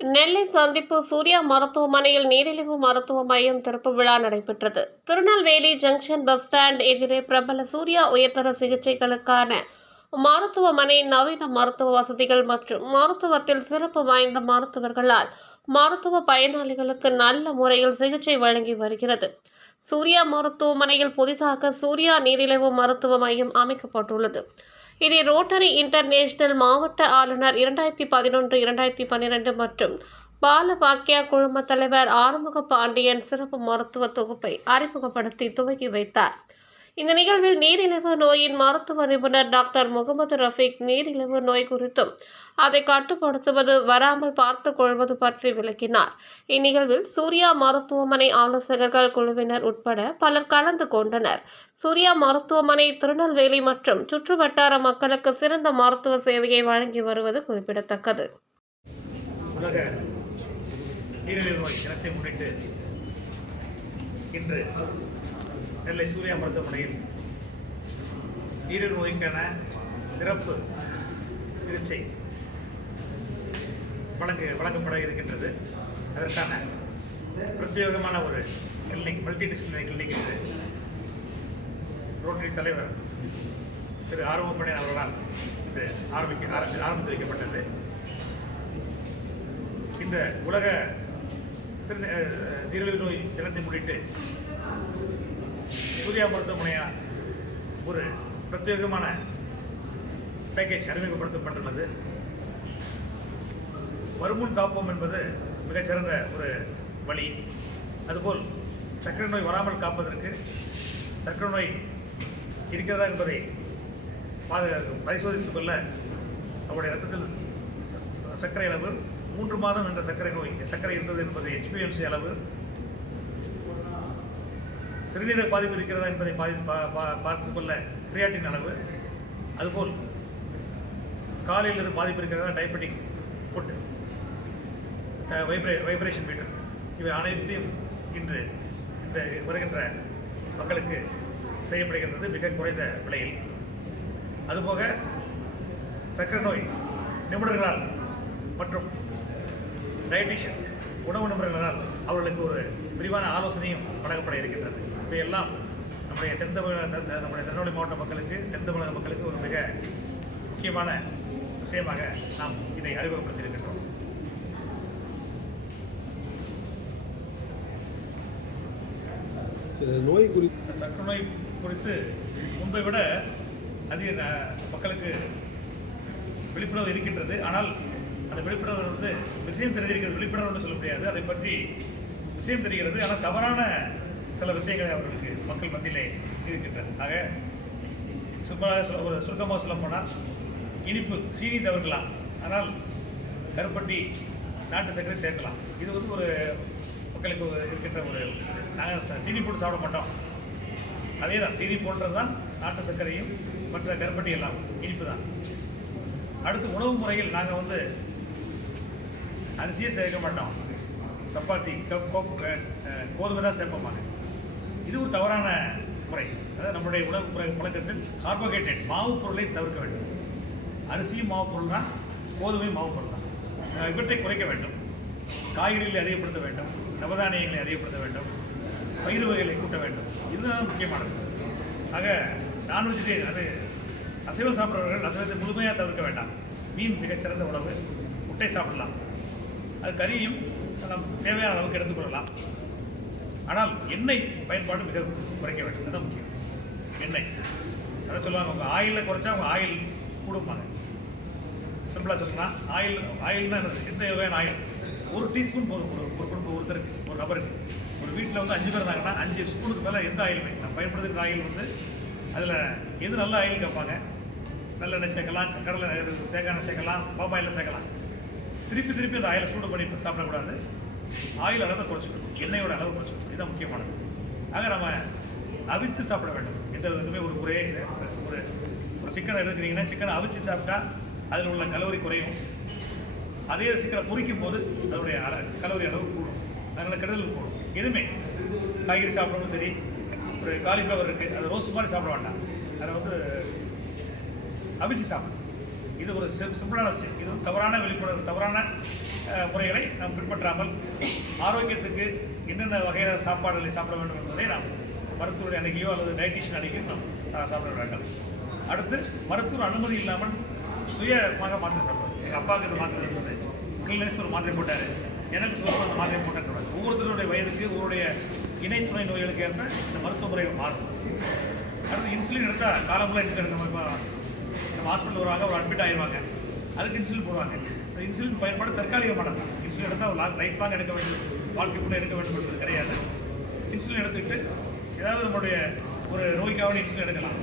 நெல்லை சந்திப்பு சூர்யா மருத்துவமனையில் நீரிழிவு மருத்துவ மையம் திறப்பு விழா நடைபெற்றது. திருநெல்வேலி ஜங்ஷன் பஸ் ஸ்டாண்ட் எதிரே பிரபல சூர்யா உயர்தர சிகிச்சைகளுக்கான மருத்துவமனை நவீன மருத்துவ வசதிகள் மற்றும் மருத்துவத்தில் சிறப்பு வாய்ந்த மருத்துவர்களால் மருத்துவ பயனாளிகளுக்கு நல்ல முறையில் சிகிச்சை வழங்கி வருகிறது. சூர்யா மருத்துவமனையில் புதிதாக சூர்யா நீரிழிவு மருத்துவ மையம் அமைக்கப்பட்டுள்ளது. இதை ரோட்டரி இன்டர்நேஷனல் மாவட்ட ஆளுநர் 2011-2012 மற்றும் பாலபாக்கியா குழும தலைவர் ஆறுமுக பாண்டியன் சிறப்பு மருத்துவ தொகுப்பை அறிமுகப்படுத்தி துவக்கி வைத்தார். இந்த நிகழ்வில் நீரிழிவு நோயின் மருத்துவ நிபுணர் டாக்டர் முகமது ரஃபீக் நீரிழிவு நோய் குறித்தும் அதை கட்டுப்படுத்துவது வராமல் பார்த்துக் கொள்வது பற்றி விளக்கினார். இந்நிகழ்வில் சூர்யா மருத்துவமனை ஆலோசகர்கள் குழுவினர் உட்பட பலர் கலந்து கொண்டனர். சூர்யா மருத்துவமனை திருநெல்வேலி மற்றும் சுற்றுவட்டார மக்களுக்கு சிறந்த மருத்துவ சேவையை வழங்கி வருவது குறிப்பிடத்தக்கது. உலக நீரிழிவு நோய் தினத்தை முன்னிட்டு இன்று நெல்லை சூர்யா மருத்துவமனையில் நீரிழிவு நோய்க்கான சிறப்பு சிகிச்சை வழங்கப்பட இருக்கின்றது. அதற்கான பிரத்யேகமான ஒரு கிளினிக், மல்டி டிசிப்ளினரி கிளினிக் என்று ரோட்டரி தலைவர் திரு ஆறுமுக பாண்டியன் அவர்களால் இன்று ஆரம்பித்து வைக்கப்பட்டது. இந்த உலக நீரிழிவு நோய் தினத்தை முன்னிட்டு சூர்யா மருத்துவமனையா ஒரு பிரத்யேகமான பேக்கேஜ் அறிமுகப்படுத்தப்பட்டுள்ளது. வருமுன் காப்போம் என்பது மிகச்சிறந்த ஒரு வழி. அதுபோல் சர்க்கரை நோய் வராமல் காப்பதற்கு சர்க்கரை நோய் இருக்கிறதா என்பதை பரிசோதித்துக் கொள்ள அவருடைய ரத்தத்தில் சர்க்கரை அளவு 3 மாதம் என்ற சர்க்கரை இருந்தது என்பதை HbA1c அளவு, சிறுநீரக பாதிப்பு இருக்கிறதா என்பதை பார்த்துக் கொள்ள கிரியாட்டின் அளவு, அதுபோல் காலையில் இது பாதிப்பு இருக்கிறதா டயபெட்டிக் ஃபுட், வைப்ரேஷன் மீட்டர், இவை அனைத்தையும் இன்று இந்த வருகின்ற மக்களுக்கு செய்யப்படுகின்றது மிக குறைந்த விலையில். அதுபோக சர்க்கரை நோய் நிபுணர்களால் மற்றும் டயட்டிஷியன் உணவு நிபுணர்களால் அவர்களுக்கு ஒரு விரிவான ஆலோசனையும் வழங்கப்பட இருக்கின்றது. இவையெல்லாம் நம்முடைய திருநெல்வேலி மாவட்ட மக்களுக்கு, தென் தமிழக மக்களுக்கு ஒரு மிக முக்கியமான விஷயமாக நாம் இதை அறிமுகப்படுத்தியிருக்கின்றோம். சர்க்கரை நோய் குறித்து முன்பை விட அதிக மக்களுக்கு விழிப்புணர்வு இருக்கின்றது. ஆனால் அந்த விழிப்புணர்வு விஷயம் தெரிஞ்சிருக்கிறது, விழிப்புணர்வு சொல்ல முடியாது, அதை பற்றி விஷயம் தெரிகிறது. ஆனால் தவறான சில விஷயங்களை அவர்களுக்கு மக்கள் மத்தியிலே இருக்கின்றது. ஆக சுருக்கமாக சொல்ல போனால் இனிப்பு சீனி தவிர்க்கலாம், ஆனால் கருப்பட்டி நாட்டு சர்க்கரை சேர்க்கலாம். இது ஒரு மக்களுக்கு இருக்கின்ற ஒரு நாங்கள் சீனி போட்டு சாப்பிட மாட்டோம். அதே தான் சீனி போன்றது தான் நாட்டு சர்க்கரையும் மற்ற கருப்பட்டி எல்லாம் இனிப்பு தான். அடுத்து உணவு முறையில் நாங்கள் அரிசியே சேர்க்க மாட்டோம், சப்பாத்தி கோதுமை தான் சேர்ப்போமாங்க. இது ஒரு தவறான முறை. அதாவது நம்முடைய உணவு பழக்கத்தில் கார்போஹைட்ரேட் மாவு பொருளை தவிர்க்க வேண்டும். அரிசியும் மாவு பொருள் தான், கோதுமை மாவு பொருள் தான். இவற்றை குறைக்க வேண்டும். காய்கறிகளை அதிகப்படுத்த வேண்டும், நவதானியங்களை அதிகப்படுத்த வேண்டும், பயிர் வகைகளை கூட்ட வேண்டும். இதுதான் முக்கியமானது. ஆக நான்வெஜிடேரியன், அது அசைவம் சாப்பிட்றவர்கள் அசைவத்தை முழுமையாக தவிர்க்க வேண்டாம். மீன் மிகச்சிறந்த உணவு, முட்டை சாப்பிடலாம், அது கறியும் நம் தேவையான அளவுக்கு எடுத்துக்கொள்ளலாம். ஆனால் எண்ணெய் பயன்பாடு மிக குறைக்க வேண்டும், அதுதான் முக்கியம். எண்ணெய் அதை சொல்லுவாங்க, உங்கள் ஆயிலில் குறைச்சா அவங்க ஆயில் கொடுப்பாங்க. சிம்பிளாக சொல்லலாம், ஆயில்னா எந்த வகையான ஆயில்? 1 டீஸ்பூன் போதும் ஒரு குடும்பம், ஒருத்தருக்கு, ஒரு நபருக்கு. ஒரு வீட்டில் 5 பேர் இருந்தாங்கன்னா 5 ஸ்பூனுக்கு மேலே எந்த ஆயிலுமே நம்ம பயன்படுத்துகிற ஆயில் அதில் எது நல்ல ஆயில் கேட்பாங்க. நல்லெண்ணெய் சேர்க்கலாம், கடலை தேங்காய் எண்ணெய் சேர்க்கலாம், பாப்பாயில் சேர்க்கலாம். திருப்பி அந்த ஆயிலை சூடு பண்ணி சாப்பிடக்கூடாது. ஆயில் அளவை குறைச்சிக்கணும், எண்ணெயோட அளவு குறைச்சிக்கணும். இதுதான் முக்கியமானது. ஆக நம்ம அவித்து சாப்பிட வேண்டும். எந்த விதத்துமே ஒரு முறையே ஒரு சிக்கனை எடுத்துக்கிறீங்கன்னா சிக்கனை அவிச்சு சாப்பிட்டா அதில் உள்ள கலோரி குறையும். அதே சிக்கனை பொரிக்கும் போது அதனுடைய கலோரி அளவு கூடும், அதனால் கெடுதல் கூடும். எதுவுமே காய்கறி சாப்பிடவும் சரி, ஒரு காலிஃப்ளவர் இருக்குது, அதை ரோஸ்ட் மாதிரி சாப்பிட வேண்டாம், அதை அவிச்சு சாப்பிடணும். இது ஒரு சிம்பிளான விஷயம். இது வந்து தவறான விழிப்புணர்வு, தவறான முறைகளை நாம் பின்பற்றாமல் ஆரோக்கியத்துக்கு என்னென்ன வகையான சாப்பாடுகளை சாப்பிட வேண்டும் என்பதை நாம் மருத்துவரை அணுகியோ அல்லது டயட்டிஷியன் அணுகியோ நாம் சாப்பிட வேண்டும். அடுத்து மருத்துவர் அனுமதி இல்லாமல் சுயமாக மாத்திரை சாப்பிடுவது. எங்கள் அப்பாவுக்கு இந்த மாத்திரை இருந்தது, கிளினிக்ஸ் ஒரு மாத்திரை போட்டார், எனக்கு சுகர் அந்த மாத்திரை போட்டார். ஒவ்வொருத்தருடைய வயதுக்கு ஒவ்வொருடைய இணை துணை நோய்களுக்கு ஏற்ப இந்த மருத்துவ முறைகள் மாறும். அடுத்து இன்சுலின் எடுத்தால் காலம்புல இன்சுலின் எடுக்கணும். இப்போ நம்ம ஹாஸ்பிட்டல் வருவாங்க, ஒரு அட்மிட் ஆகிடுவாங்க, அதுக்கு இன்சுலின் போடுவாங்க. இந்த இன்சுலின் பயன்பாடு தற்காலிகமானது. இன்சுலின் எடுத்தால் லைஃப் லாங் எடுக்க வேண்டும், வாழ்க்கை கூட எடுக்க வேண்டும் என்பது கிடையாது. இன்சுலின் எடுத்துக்கிட்டு ஏதாவது நம்மளுடைய ஒரு நோய்க்காக இன்சுலின் எடுக்கலாம்,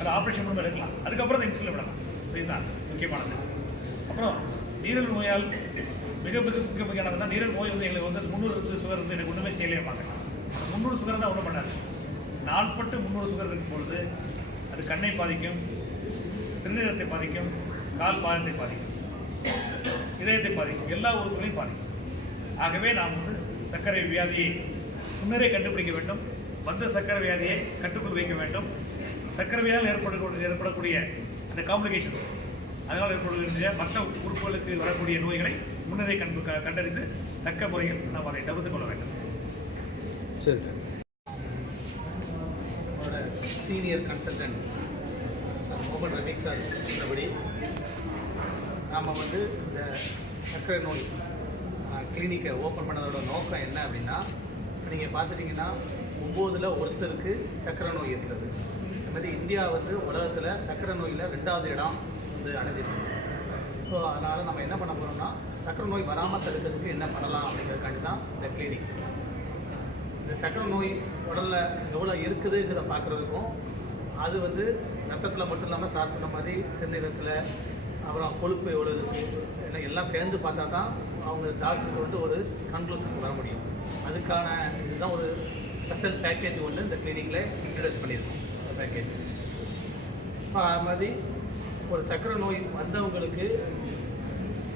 அது ஆப்ரேஷன் மூலம் எடுக்கலாம், அதுக்கப்புறம் அந்த இன்சுலின் விடலாம். இதுதான் முக்கியமானது. அப்புறம் நீரிழிவு நோயால் மிக முக்கியமானது தான் நீரிழிவு நோய் வந்து எங்களுக்கு வந்து 300 சுகர் வந்து எனக்கு ஒன்றுமே செய்யலையே பார்க்கலாம். 300 சுகர் தான் ஒன்றும் பண்ணாது. நாள்பட்டு 300 சுகர் இருக்கும் பொழுது அது கண்ணை பாதிக்கும், சிறுநீரகத்தை பாதிக்கும், கால் பாதத்தை பாதிக்கும், இதயத்தை பாதிக்கும், எல்லா உறுப்புகளையும் பாதிக்கும். ஆகவே நாம் வந்து சர்க்கரை வியாதியை முன்னரே கண்டுபிடிக்க வேண்டும், வந்த சர்க்கரை வியாதியை கட்டுக்குள் வைக்க வேண்டும். சர்க்கரை வியாதியில் ஏற்படக்கூடிய அந்த காம்ப்ளிகேஷன்ஸ், அதனால் ஏற்படக்கூடிய மற்ற உறுப்புகளுக்கு வரக்கூடிய நோய்களை முன்னரே கண்டறிந்து தக்க முறையில் நாம் அதை தவிர்த்துக் கொள்ள வேண்டும். சரி. சீனியர் கன்சல்டன்ட் சார் மோகன் ரமேஷ் சார் சொன்னபடி நாம் வந்து இந்த சர்க்கரை நோய் கிளினிக்கை ஓப்பன் பண்ணதோட நோக்கம் என்ன அப்படின்னா, நீங்கள் பார்த்துட்டிங்கன்னா 9ல் ஒருத்தருக்கு சர்க்கரை நோய் இருக்கிறது. அது மாதிரி இந்தியா வந்து உலகத்தில் சர்க்கரை நோயில் 2வது இடம் வந்து அடைஞ்சிருக்கு. ஸோ அதனால் நம்ம என்ன பண்ண போகிறோம்னா, சர்க்கரை நோய் வராமல் தடுக்கிறதுக்கு என்ன பண்ணலாம் அப்படிங்கிறதுக்காண்டி தான் இந்த கிளினிக். இந்த சர்க்கரை நோய் உடலில் எவ்வளோ இருக்குதுங்கிறத பார்க்குறதுக்கும், அது வந்து ரத்தத்தில் மட்டும் இல்லாமல் சார் சொன்ன மாதிரி சிறுநீரகத்தில், அப்புறம் கொழுப்பு எவ்வளோ இருக்குது, எல்லாம் சேர்ந்து பார்த்தா தான் அவங்க டாக்டருக்கு வந்து ஒரு கன்க்ளூஷனுக்கு வர முடியும். அதுக்கான இதுதான் ஒரு ஸ்பெஷல் பேக்கேஜ் ஒன்று இந்த கிளினிக்கில் இன்ட்ரடியூஸ் பண்ணியிருக்கோம். அந்த பேக்கேஜ் அது மாதிரி ஒரு சர்க்கரை நோய் வந்தவங்களுக்கு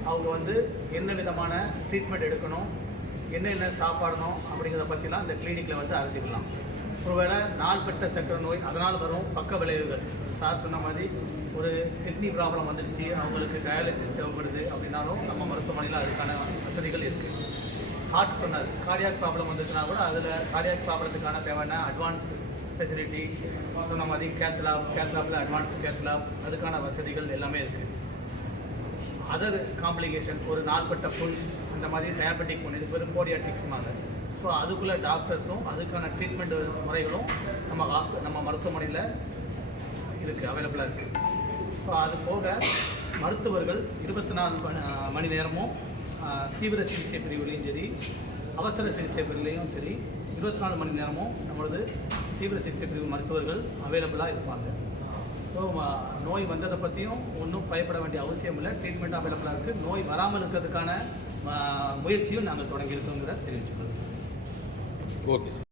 அவங்க வந்து என்ன விதமான ட்ரீட்மெண்ட் எடுக்கணும், என்னென்ன சாப்பாடணும் அப்படிங்கிறத பற்றிலாம் இந்த கிளினிக்கில் வந்து அறிஞ்சிக்கலாம். ஒருவேளை நாள்பட்ட சர்க்கரை நோய் அதனால் வரும் பக்க விளைவுகள், சார் சொன்ன மாதிரி ஒரு கிட்னி ப்ராப்ளம் வந்துடுச்சு, அவங்களுக்கு டயாலிசிஸ் தேவைப்படுது அப்படின்னாலும் நம்ம மருத்துவமனையில் அதுக்கான வசதிகள் இருக்குது. ஹார்ட் சொன்னார், கார்டியாக் ப்ராப்ளம் வந்துச்சுன்னா கூட அதில் கார்டியாக் ப்ராப்ளத்துக்கான தேவையான அட்வான்ஸ்டு ஃபெசிலிட்டி சொன்ன மாதிரி கேத்லாப்பில் அட்வான்ஸ்டு கேத்லாப், அதுக்கான வசதிகள் எல்லாமே இருக்குது. அதர் காம்ப்ளிகேஷன், ஒரு நாள்பட்ட புல்ஸ், அந்த மாதிரி டயபெட்டிக் ஒன்று, இது பேர் போடியாட்டிக்ஸ்மாங்க. ஸோ அதுக்குள்ளே டாக்டர்ஸும் அதுக்கான ட்ரீட்மெண்ட் முறைகளும் நம்ம மருத்துவமனையில் இருக்குது, அவைலபிளாக இருக்குது. ஸோ அது போக மருத்துவர்கள் 24 மணி நேரமும் தீவிர சிகிச்சை பிரிவுலையும் சரி, அவசர சிகிச்சை பிரிவுலையும் சரி 24 மணி நேரமும் நம்மளது தீவிர சிகிச்சை பிரிவு மருத்துவர்கள் அவைலபிளாக இருப்பாங்க. ஸோ நோய் வந்ததை பற்றியும் ஒன்றும் பயப்பட வேண்டிய அவசியம் இல்லை, ட்ரீட்மெண்ட் அவைலபிளாக இருக்குது. நோய் வராமல் இருக்கிறதுக்கான முயற்சியும் நாங்கள் தொடங்கியிருக்கோங்கிறத தெரிவிச்சுக்கொள்கிறோம். Okay sir.